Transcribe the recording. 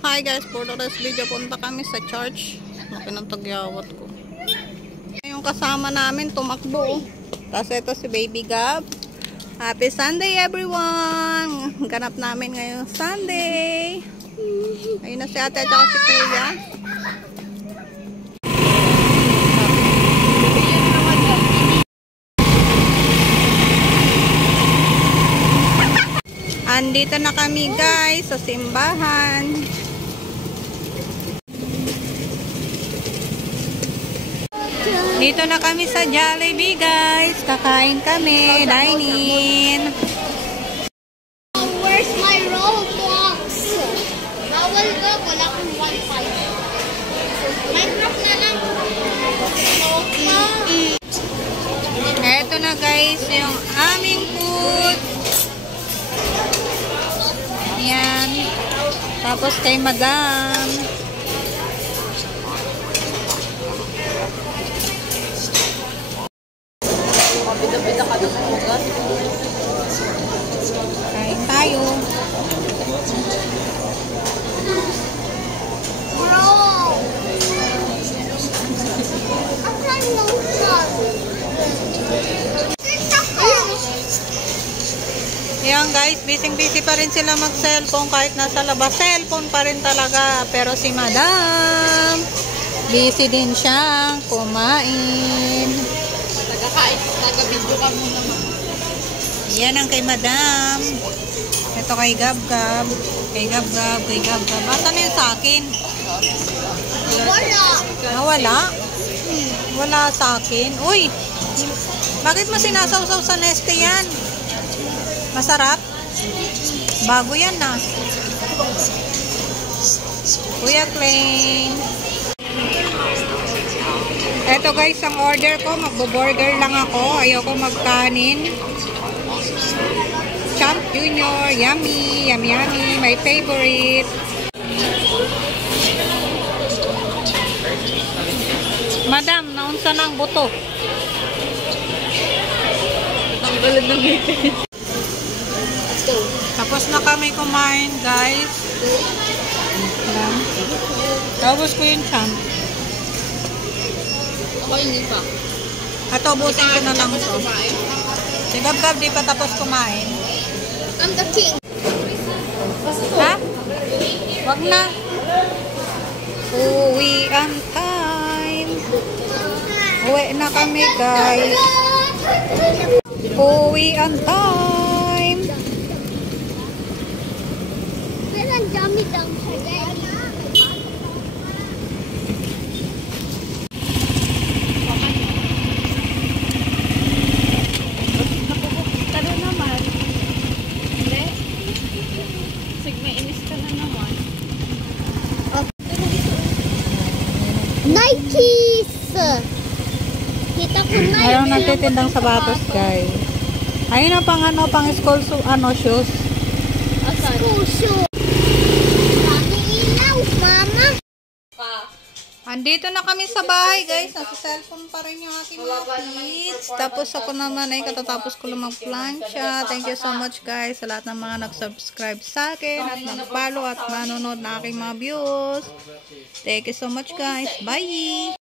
Hi guys, for today's video punta kami sa church. Laki ng tagyawat ko. Yung kasama namin tumakbo. Tapos ito si Baby Gab. Happy Sunday everyone! Ganap namin ngayong Sunday. Ayun na si ate at si kuya. Andito na kami guys sa simbahan. Dito na kami sa Jollibee guys. Kakain kami. Dine-in. Where's my Roblox? Bawal ka. Wala akong wifi. Minecraft na lang. Eto na guys yung aming food. Ayan. Tapos kay Madam. Bida-bida ka ng ugat. Kain tayo. Bro! Asan lotion? Ayan guys, busy pa rin sila mag-cellphone kahit nasa labas. Cellphone pa rin talaga. Pero si Madam, busy din siyang kumain. Taga-video ka muna ma. Yan ang kay Madam. Ito kay Gab-Gab. Kay Gab-Gab, kay Gab-Gab. Basta na yun sa akin? Wala. Wala? Wala sa akin. Uy! Bakit mo sinasawsaw sa Neste yan? Masarap? Bago yan na. Kuya Klein. Eto guys, ang order ko, magbo-burger lang ako. Ayoko magkanin. Champ Junior, yummy, yummy, yummy. My favorite. Madam, naunsa na ang buto. Tanggalin ng ngipin. Tapos na kami kumain, guys. Ayan. Tapos ko yung champ. Ako hindi pa. At ubusin ko na lang ito. Si Gab-Gab di pa tapos kumain. I'm the king. Ha? Wag na. Uwi ang time. Uwi na kami guys. Uwi ang time. Pero ang dami lang siya guys. Nikes! Kita ko Nike. Mayroong nagtitindang sapatos guys. Ayun na pang ano, pang school shoes. School shoe. Dami ilaw, mama. Andito na kami sa bahay guys. Nasa cellphone pa rin yung aking mga kids. Tapos ako naman ay katatapos ko lang mag-plancha. Thank you so much guys sa lahat ng mga nag-subscribe sa akin at nag-follow at nanonood na aking mga views. Thank you so much guys. Bye!